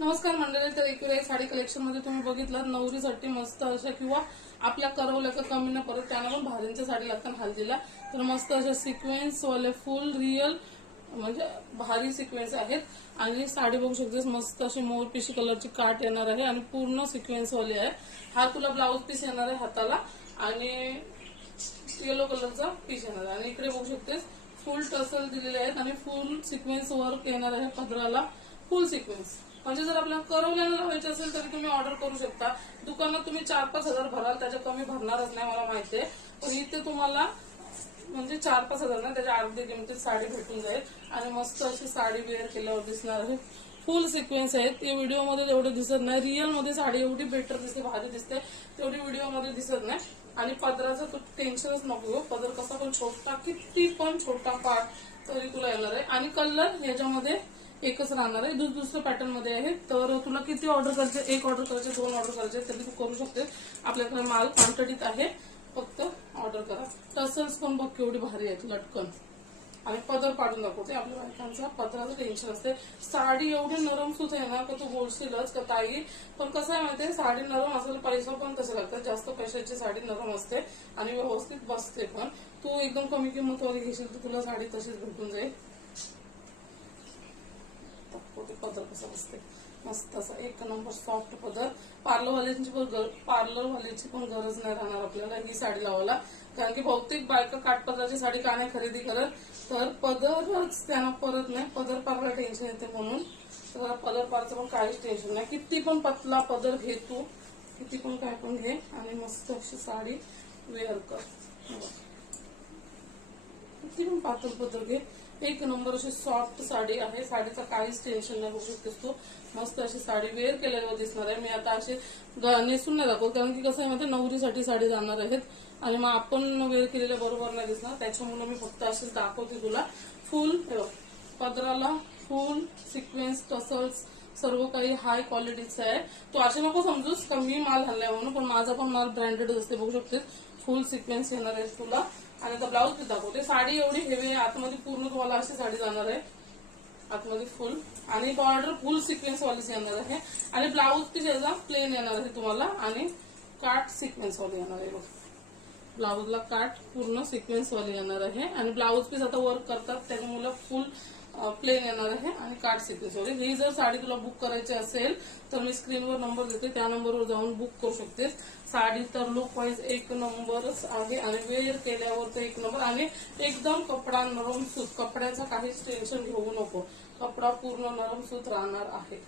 नमस्कार मंडळी, तर एक साडी कलेक्शन मध्ये तुम्ही बघितलं नवरीसाठी मस्त अशा किंवा आपल्या करवल्या का कमी न परत त्यांना पण भारींच्या साडी लागतात हल्दीला. तर मस्त अशा सिक्वेन्स वाले फुल रिअल म्हणजे भारी सिक्वेन्स आहेत आणि साडी बघू शकतेस मस्त अशी मोरपिशी कलरची काट येणार आहे आणि पूर्ण सिक्वेन्स वाली आहे. हा तुला ब्लाउज पीस येणार आहे हाताला आणि येलो कलरचा पीस येणार आहे आणि इकडे बघू शकतेस फुल टसल दिलेले आहेत आणि फुल सिक्वेन्स वर्क येणार आहे पदराला फुल सिक्वेन्स. म्हणजे जर आपल्याला करवल्याला लावायचे असेल तरी तुम्ही ऑर्डर करू शकता. दुकानात तुम्ही 4-5 हजार भराल, त्याच्या कमी भरणारच नाही मला माहिती आहे, पण इथे तुम्हाला म्हणजे 4-5 हजार ना त्याच्या अर्धी किमतीत साडी भेटून जाईल आणि मस्त अशी साडी वेअर केल्यावर दिसणार आहे. फुल सिक्वेन्स आहेत. ते व्हिडिओमध्ये एवढे दिसत नाही, रिअल मध्ये साडी एवढी बेटर दिसते, भारी दिसते, तेवढी व्हिडिओमध्ये दिसत नाही. आणि पदराचं तू टेन्शनच नको, पदर कसा पण छोटा, किती पण छोटा पार्ट तरी तुला येणार आहे. आणि कलर ह्याच्यामध्ये एकच राहणार आहे, दुसऱ्या पॅटर्न मध्ये आहे. तर तुला किती ऑर्डर करायचे, 1 ऑर्डर करायचे, 2 ऑर्डर करायचे तरी तू करू शकते. आपल्याकडे माल क्वांटिटीत आहे, फक्त ऑर्डर करा. टसल्स पण बघ केवढी भारी आहेत, लटकन. आणि पदर पाडून दाखवते. आपल्या बायकांचा पदराचं टेन्शन असते. साडी एवढी नरम सुत आहे ना का तू बोलशीलच का ताई, पण कसं आहे माहितीये, साडी नरम असेल पैसा पण तसे लागतात. जास्त पैशाची साडी नरम असते आणि व्यवस्थित बसते पण. तू एकदम कमी किंमत वाली घेशील तर तुला साडी तशीच भेटून जाईल. पदर कसा असते मस्त असा 1 नंबर सॉफ्ट पदर. पार्लरवाल्याची पण गरज नाही राहणार आपल्याला ही साडी लावायला, कारण की बहुतेक बायका काठपदराची साडी का नाही खरेदी करत, तर पदरच त्यांना परत नाही, पदर पारला टेन्शन येते म्हणून. तर पदर पारचं पण काहीच टेन्शन नाही. किती पण पतला पदर घे तू, किती पण काय पण घे आणि मस्त अशी साडी वेअर कर. किती पण पातळ पदर घे, 1 नंबर अशी सॉफ्ट साडी आहे. साडीचा काहीच टेन्शन नाही. बघू शकतेस तू मस्त अशी साडी वेअर केल्यावर दिसणार आहे. मी आता अशी नेसून नाही दाखवत, कारण की कसं आहे माहिती, नवरीसाठी साडी जाणार आहेत आणि मग आपण वेअर केलेल्या बरोबर नाही दिसणार, त्याच्यामुळे मी फक्त अशीच दाखवते तुला. फुल पदराला फुल सिक्वेन्स टसल्स सर्व काही हाय क्वालिटीचं आहे. तू असे नको समजूस का मी माल हल्लाय म्हणून, पण माझा पण माल ब्रँडेड असते. बघू शकतेस फुल सिक्वेन्स येणार आहे तुला. आणि आता ब्लाऊज पीस दाखवते. साडी एवढी हेवी आहे, आतमध्ये पूर्ण तुम्हाला अशी साडी जाणार आहे, आतमध्ये फुल आणि बॉर्डर फुल सिक्वेन्स वालीच येणार आहे. आणि ब्लाऊज पीस याचा प्लेन येणार आहे तुम्हाला आणि काट सिक्वेन्स वाली येणार आहे. बघ ब्लाऊजला काट पूर्ण सिक्वेन्स वाली येणार आहे आणि ब्लाऊज पीस आता वर्क करतात त्याच्यामुळे फुल प्लेन येणार आहे आणि काट सिक्वेन्स वाली. ही जर साडी तुला बुक करायची असेल तर मी स्क्रीनवर नंबर देते, त्या नंबरवर जाऊन बुक करू शकतेस. साडी तर लुक वाईज 1 नंबरच आहे आणि वेअर केल्यावर तर 1 नंबर. आणि एकदम कपडा नरम सूत, कपड्याचा काहीच टेन्शन घेऊ नको, कपडा पूर्ण नरम सूत राहणार आहे.